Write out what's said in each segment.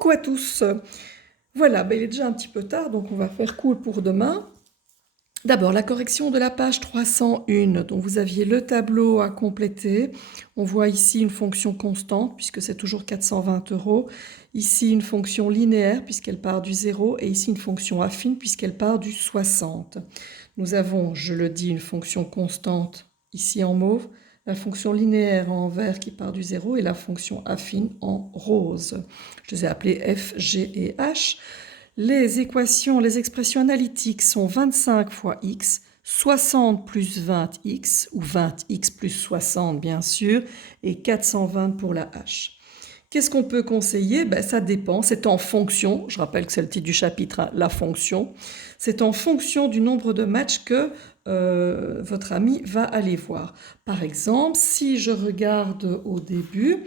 Coucou à tous. Voilà, il est déjà un petit peu tard, donc on va faire cool pour demain. D'abord, la correction de la page 301, dont vous aviez le tableau à compléter. On voit ici une fonction constante, puisque c'est toujours 420 €. Ici, une fonction linéaire, puisqu'elle part du 0. Et ici, une fonction affine, puisqu'elle part du 60. Nous avons, je le dis, une fonction constante, ici en mauve, la fonction linéaire en vert qui part du 0 et la fonction affine en rose. Je les ai appelées F, G et H. Les équations, les expressions analytiques sont 25 fois x, 60 plus 20x, ou 20x plus 60 bien sûr, et 420 pour la h. Qu'est-ce qu'on peut conseiller? Ça dépend, c'est en fonction, je rappelle que c'est le titre du chapitre, hein, la fonction, c'est en fonction du nombre de matchs que votre ami va aller voir. Par exemple, si je regarde au début,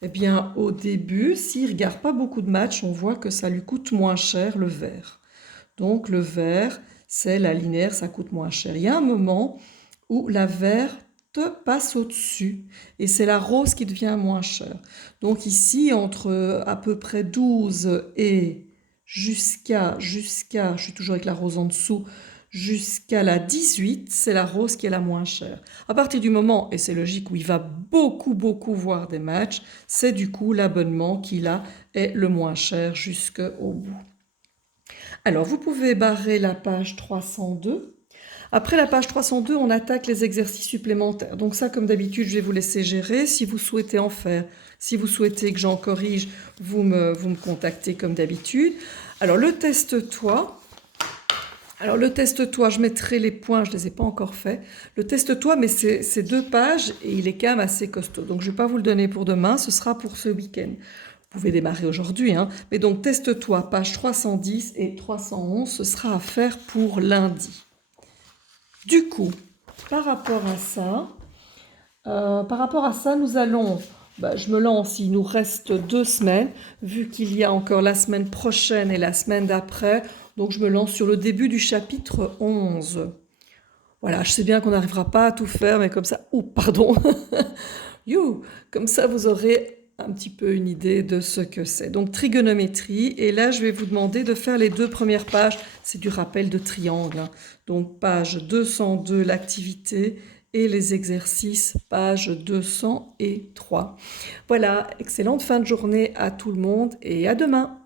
eh bien au début, s'il ne regarde pas beaucoup de matchs, on voit que ça lui coûte moins cher le vert. Donc le vert, c'est la linéaire, ça coûte moins cher. Il y a un moment où la verte passe au-dessus et c'est la rose qui devient moins chère. Donc ici, entre à peu près 12 et jusqu'à, je suis toujours avec la rose en dessous, jusqu'à la 18, c'est la rose qui est la moins chère. À partir du moment, et c'est logique, où il va beaucoup voir des matchs, c'est du coup l'abonnement qui là est le moins cher jusqu'au bout. Alors, vous pouvez barrer la page 302. Après la page 302, on attaque les exercices supplémentaires. Donc ça, comme d'habitude, je vais vous laisser gérer. Si vous souhaitez en faire, si vous souhaitez que j'en corrige, vous me contactez comme d'habitude. Alors, le test-toi. Je mettrai les points, je ne les ai pas encore faits. Le test-toi, mais c'est 2 pages et il est quand même assez costaud. Donc, je ne vais pas vous le donner pour demain, ce sera pour ce week-end. Vous pouvez démarrer aujourd'hui, hein. Mais donc, teste-toi, page 310 et 311, ce sera à faire pour lundi. Du coup, par rapport à ça, nous allons, je me lance, il nous reste 2 semaines, vu qu'il y a encore la semaine prochaine et la semaine d'après, donc je me lance sur le début du chapitre 11. Voilà, je sais bien qu'on n'arrivera pas à tout faire, mais comme ça, pardon, comme ça vous aurez un petit peu une idée de ce que c'est. Donc trigonométrie, et là je vais vous demander de faire les 2 premières pages, c'est du rappel de triangle, hein. Donc page 202, l'activité, et les exercices, page 203. Voilà, excellente fin de journée à tout le monde et à demain.